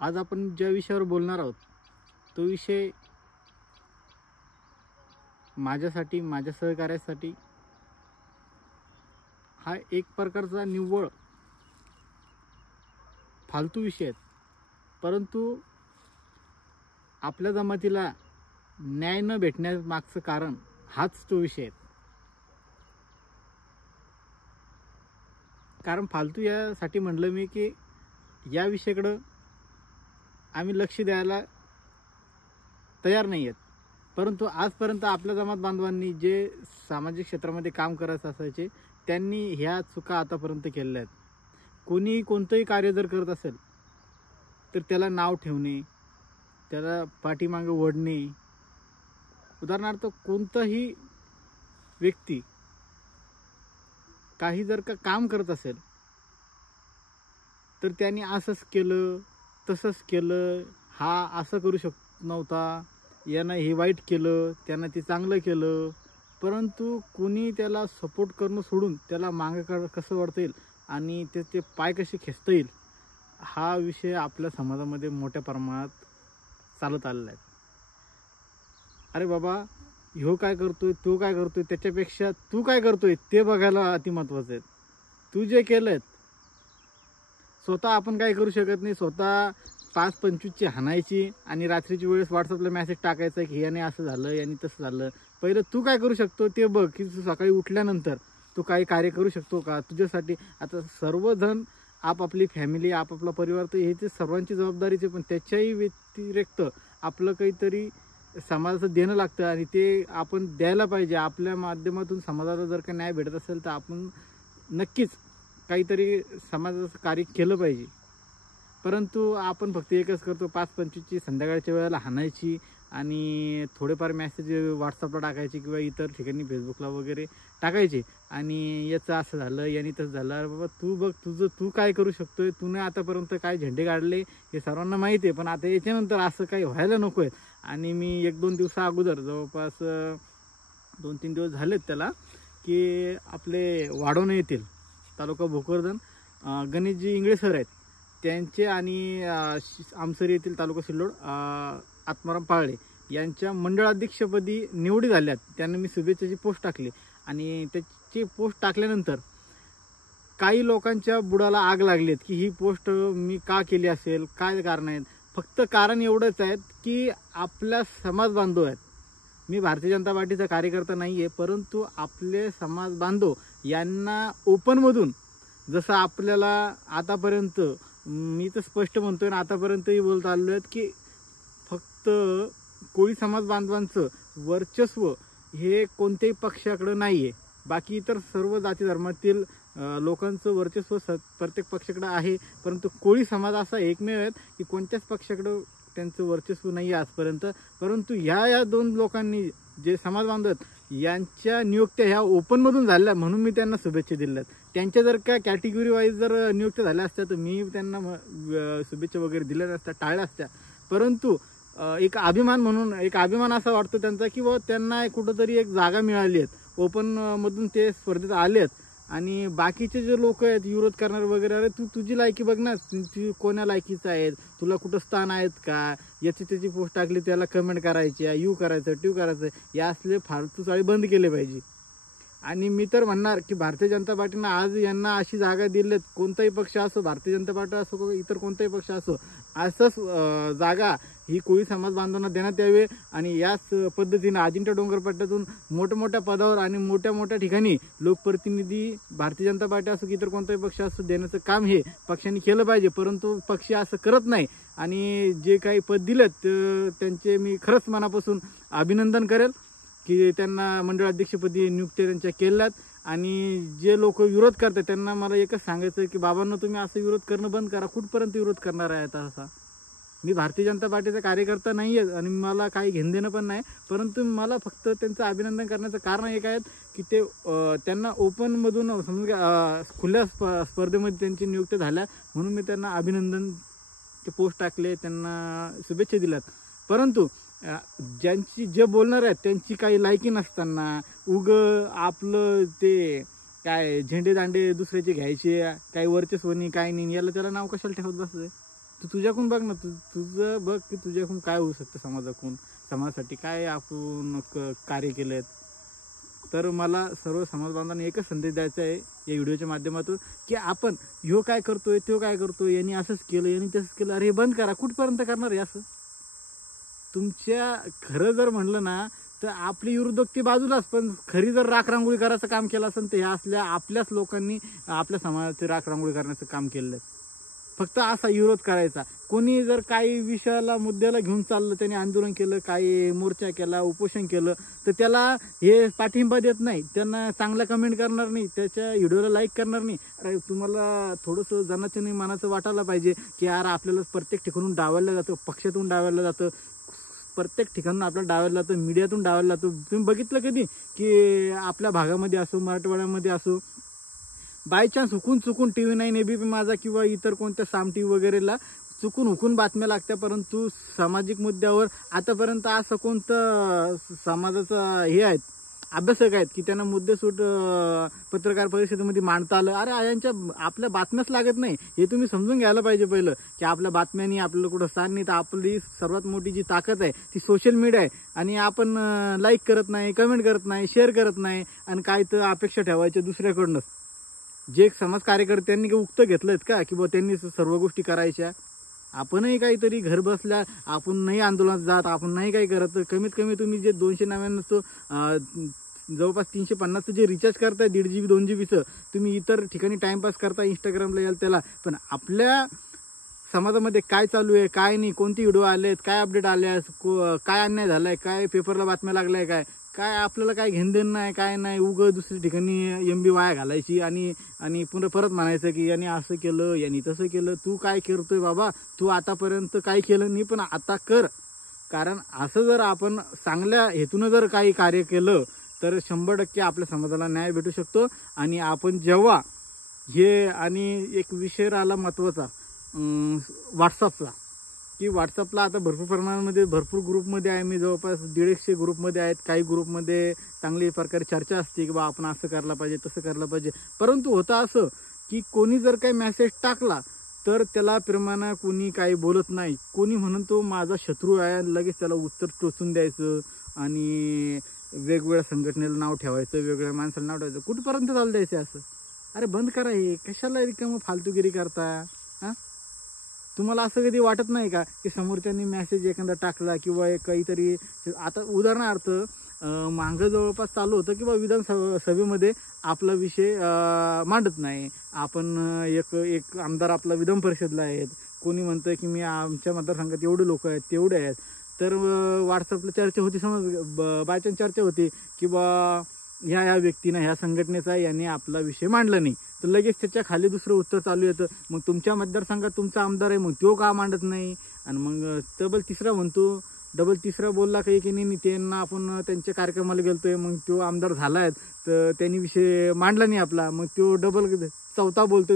आज आपण ज्या विषयावर बोलणार आहोत तो विषय माझ्यासाठी, माझ्या सहकार्यासाठी हा एक प्रकारचा निव्वळ फालतू विषय आहे, परंतु आपल्या जमातीला न्याय न भेटण्यामागचं कारण हाच तो विषय आहे. कारण फालतू यासाठी म्हणलं मी की या विषयाकडं आम्ही लक्ष द्यायला तयार नाही आहेत, परंतु आजपर्यंत आपल्या जमात बांधवांनी जे सामाजिक क्षेत्रामध्ये काम करत असायचे त्यांनी ह्या चुका आतापर्यंत केलेल्या आहेत. कोणी कोणतंही कार्य जर करत असेल तर त्याला नाव ठेवणे, त्याला पाठीमागे ओढणे. उदाहरणार्थ कोणताही व्यक्ती काही जर का काम करत असेल तर त्यांनी असंच केलं तसंच केलं, हा असं करू शकत नव्हता, यानं हे वाईट केलं, त्यानं ते चांगलं केलं, परंतु कोणी त्याला सपोर्ट करणं सोडून त्याला मागं कसं वाढता येईल आणि त्याचे पाय कसे खेचता येईल हा विषय आपल्या समाजामध्ये मोठ्या प्रमाणात चालत आलेला आहे. अरे बाबा, ह्यो काय करतोय, तो काय करतोय, त्याच्यापेक्षा तू काय करतोय ते बघायला अति महत्त्वाचं आहे. तू जे केलंय स्वतः आपण काय करू शकत नाही. स्वतः 5-25ची हाणायची आणि रात्रीची वेळेस व्हॉट्सअपला मेसेज टाकायचा की याने असं झालं, याने तसं झालं. पहिलं तू काय करू शकतो ते बघ, की तू सकाळी उठल्यानंतर तू काही कार्य करू शकतो का तुझ्यासाठी. आता सर्वजण आपापली फॅमिली, आपापला परिवार, तर हे ते सर्वांची जबाबदारीचे, पण त्याच्याही व्यतिरिक्त आपलं काहीतरी समाजाचं देणं लागतं आणि ते आपण द्यायला पाहिजे. आपल्या माध्यमातून समाजाला जर का न्याय भेटत असेल तर आपण नक्कीच काहीतरी समाजाचं कार्य केलं पाहिजे. परंतु आपण फक्त एकच करतो, 5-25ची संध्याकाळच्या वेळेला हाणायची आणि थोडेफार मेसेज व्हॉट्सअपला टाकायचे किंवा इतर ठिकाणी फेसबुकला वगैरे टाकायचे आणि याचं असं झालं, याने तसं झालं. अरे बाबा, तू बघ तुझं तू काय करू शकतोय, तूने आतापर्यंत काय झेंडे काढले हे सर्वांना माहिती आहे, पण आता याच्यानंतर असं काही व्हायला नको आहे. आणि मी 1-2 दिवसा अगोदर, जवळपास 2-3 दिवस झालेत त्याला, की आपले वाढवणे येथील तालुका भोकरदन गणेशजी इंगळे सर आहेत त्यांचे आणि आमसरी येथील तालुका सिल्लोड आत्माराम पाळले यांच्या मंडळाध्यक्षपदी निवडी झाल्यात. त्यांना मी शुभेच्छाची पोस्ट टाकली आणि त्याची पोस्ट टाकल्यानंतर काही लोकांच्या बुडाला आग लागलीत की ही पोस्ट मी का केली असेल, काय कारण आहेत. फक्त कारण एवढंच आहे की आपल्या समाज बांधव आहेत. मी भारतीय जनता पार्टीचा कार्यकर्ता नाही आहे, परंतु आपले समाज बांधव यांना ओपनमधून, जसं आपल्याला आतापर्यंत मी तर स्पष्ट म्हणतोय ना, आतापर्यंतही बोलत आलो आहेत की फक्त कोळी समाज बांधवांचं वर्चस्व हे कोणत्याही पक्षाकडे नाही आहे. बाकी इतर सर्व जाती धर्मातील लोकांचं वर्चस्व प्रत्येक पक्षाकडे आहे, परंतु कोळी समाज असा एकमेव आहे की कोणत्याच पक्षाकडं त्यांचं वर्चस्व नाही आहे आजपर्यंत. परंतु ह्या 2 लोकांनी जे समाज बांधव आहेत यांच्या नियुक्त्या ह्या ओपनमधून झाल्या, म्हणून मी त्यांना शुभेच्छा दिल्यात. त्यांच्या जर का कॅटेगरी वाईज जर नियुक्त्या झाल्या असत्या तर मी त्यांना शुभेच्छा वगैरे दिल्या नसत्या, टाळल्या असत्या. परंतु एक अभिमान म्हणून, एक अभिमान असा वाटतो त्यांचा की बाबा त्यांना कुठंतरी एक जागा मिळाली आहे, ओपनमधून ते स्पर्धेत आले आहेत. आणि बाकीचे जे लोक आहेत विरोध करणार वगैरे, अरे तू तुझी लायकी बघ ना, तू कोण्या लायकीचं आहेत, तुला कुठं स्थान आहेत का, याची त्याची पोस्ट टाकली त्याला कमेंट करायची, यू करायचं, ट्यू करायचं, या असले फालतू चाळी बंद केले पाहिजे. आणि मी तर म्हणणार की भारतीय जनता पार्टीनं आज यांना अशी जागा दिलीत, कोणताही पक्ष असो, भारतीय जनता पार्टी असो, इतर कोणताही पक्ष असो, असंच जागा ही कोळी समाज बांधवांना देण्यात यावी. आणि याच पद्धतीनं अजिंठा डोंगरपट्ट्यातून मोठमोठ्या पदावर आणि मोठ्या मोठ्या ठिकाणी लोकप्रतिनिधी भारतीय जनता पार्टी असो की इतर कोणताही पक्ष असो देण्याचं काम हे पक्षांनी केलं पाहिजे. परंतु पक्ष असं करत नाही आणि जे काही पद दिलेत त्यांचे मी खरंच मनापासून अभिनंदन करेल की त्यांना मंडळाध्यक्षपदी नियुक्त्या त्यांच्या केल्यात. आणि जे लोक विरोध करतात त्यांना मला एकच सांगायचं की बाबांनो, तुम्ही असं विरोध करणं बंद करा. कुठपर्यंत विरोध करणार आहे असा. मी भारतीय जनता पार्टीचा कार्यकर्ता नाही आहे आणि मला काही घेणं देणं पण नाही, परंतु मला फक्त त्यांचं अभिनंदन करण्याचं कारण एक आहे की ते त्यांना ओपनमधून समजा खुल्या स्पर्धेमध्ये त्यांची नियुक्ती झाल्या, म्हणून मी त्यांना अभिनंदनचे पोस्ट टाकले, त्यांना शुभेच्छा दिल्यात. परंतु ज्यांची जे बोलणार आहेत त्यांची काही लायकी नसताना आपलं ते काय झेंडे दांडे दुसऱ्याचे घ्यायचे, काही वर्चस्वनी काय नाही, याला त्याला नाव कशाला ठेवत बसतंय. तू तुझ्याकडून बघ ना, तुझं बघ की तुझ्याकडून काय होऊ शकतं समाजाकडून, समाजासाठी काय आपण कार्य केलेत. तर मला सर्व समाज बांधवांना एकच संदेश द्यायचा आहे या व्हिडिओच्या माध्यमातून की आपण ह्यो काय करतोय, तो काय करतोय, यांनी असंच केलं, यांनी तसंच केलं, अरे हे बंद करा. कुठपर्यंत करणार आहे असं? तुमच्या खरं जर म्हणलं ना तर आपली विरोधक बाजूलाच, पण खरी जर राखरांगोळी करायचं काम केलं असेल तर ह्या असल्या आपल्याच लोकांनी आपल्या समाजाची राखरांगोळी करण्याचं काम केलेलं आहे. फक्त असा विरोध करायचा. कोणी जर काही विषयाला मुद्द्याला घेऊन चाललं, त्याने आंदोलन केलं, काही मोर्चा केला, उपोषण केलं, तर त्याला हे पाठिंबा देत नाही, त्यांना चांगला कमेंट करणार नाही, त्याच्या व्हिडिओला लाईक करणार नाही. अरे तुम्हाला थोडंसं जनाचं नाही मनाचं वाटायला पाहिजे की यार आपल्याला प्रत्येक ठिकाणून डावललं जातं, पक्षातून डावललं जातं, प्रत्येक ठिकाणून आपल्याला डावललं जातं, मीडियातून डावललं जातं. तुम्ही बघितलं कधी की आपल्या भागामध्ये असो, मराठवाड्यामध्ये असो, बाय चान्स चुकून TV 9 ABP माझा किंवा इतर कोणत्या साम TV वगैरेला हुकून बातम्या लागत्या, परंतु सामाजिक मुद्द्यावर आतापर्यंत असं कोणतं समाजाचं हे आहेत, अभ्यासक आहेत की त्यांना मुद्देसूद पत्रकार परिषदेमध्ये मांडता आलं. अरे यांच्या आपल्या बातम्याच लागत नाही, हे तुम्ही समजून घ्यायला पाहिजे पहिलं की आपल्या बातम्यांनी आपल्याला कुठं स्थान नाही. तर आपली सर्वात मोठी जी ताकद आहे ती सोशल मीडिया आहे, आणि आपण लाईक करत नाही, कमेंट करत नाही, शेअर करत नाही, आणि काय तर अपेक्षा ठेवायच्या दुसऱ्याकडूनच. जे समाज कार्यकर्त्यांनी उक्त घेतलेत का की त्यांनी सर्व गोष्टी करायच्या, आपणही काहीतरी घर बसल्या, आपण नाही आंदोलनात जात, आपण नाही काही करत. कमीत कमी तुम्ही जे 299 जवळपास 350 जे रिचार्ज करताय 1.5 GB 2 GB तुम्ही इतर ठिकाणी टाइमपास करता, इंस्टाग्रामला याल त्याला, पण आपल्या समाजामध्ये काय चालू आहे, काय नाही, कोणते व्हिडिओ आलेत, काय अपडेट आले, काय अन्याय झालाय, काय पेपरला बातम्या लागलाय, काय आपल्याला काय घेणदेण नाही, काय नाही. दुसऱ्या ठिकाणी MB वाया घालायची आणि पुन्हा परत म्हणायचं की यांनी असं केलं, यांनी तसं केलं. तू काय करतोय बाबा, तू आतापर्यंत काय केलं नाही, पण आता कर. कारण असं जर आपण चांगल्या हेतून जर काही कार्य केलं तर 100% आपल्या समाजाला न्याय भेटू शकतो. आणि आपण जेव्हा हे, आणि एक विषय राहिला महत्त्वाचा व्हॉट्सअपचा, की व्हॉट्सअपला आता भरपूर प्रमाणामध्ये भरपूर ग्रुपमध्ये आहे मी, जवळपास 150 ग्रुपमध्ये आहेत. काही ग्रुपमध्ये चांगली प्रकारे चर्चा असते की बा आपण असं करायला पाहिजे, तसं करायला पाहिजे. परंतु होतं असं की कोणी जर काही मेसेज टाकला तर त्याला प्रमाणे कोणी काही बोलत नाही. कोणी म्हणून तो माझा शत्रू आहे, लगेच त्याला उत्तर टोचून द्यायचं आणि वेगवेगळ्या संघटनेला नाव ठेवायचं, वेगवेगळ्या माणसाला नाव ठेवायचं. कुठपर्यंत चालू द्यायचं असं? अरे बंद करा हे, कशाला रिकामं फालतूगिरी करता? हां, तुम्हाला असं कधी वाटत नाही का की समोरच्यांनी मेसेज एखादा टाकला किंवा काहीतरी, आता उदाहरणार्थ मागं जवळपास चालू होतं किंवा विधानसभेमध्ये आपला विषय मांडत नाही आपण, एक आमदार आपला विधान परिषदला आहेत, कोणी म्हणतं की मी आमच्या मतदारसंघात एवढे लोक आहेत, तेवढे आहेत, तर व्हॉट्सअपला चर्चा होती, समज बायचान्स चर्चा होती की बा ह्या व्यक्तीनं, ह्या संघटनेचा याने आपला विषय मांडला नाही, तर लगेच त्याच्या खाली दुसरं उत्तर चालू येतं. मग तुमच्या मतदारसंघात तुमचा आमदार आहे, मग तो का मांडत नाही? आणि मग डबल तिसरा बोलला काही की नाही, त्यांना आपण त्यांच्या कार्यक्रमाला गेलतोय, मग तो आमदार झालाय तर त्यांनी विषय मांडला नाही आपला, मग तो डबल चौथा बोलतोय.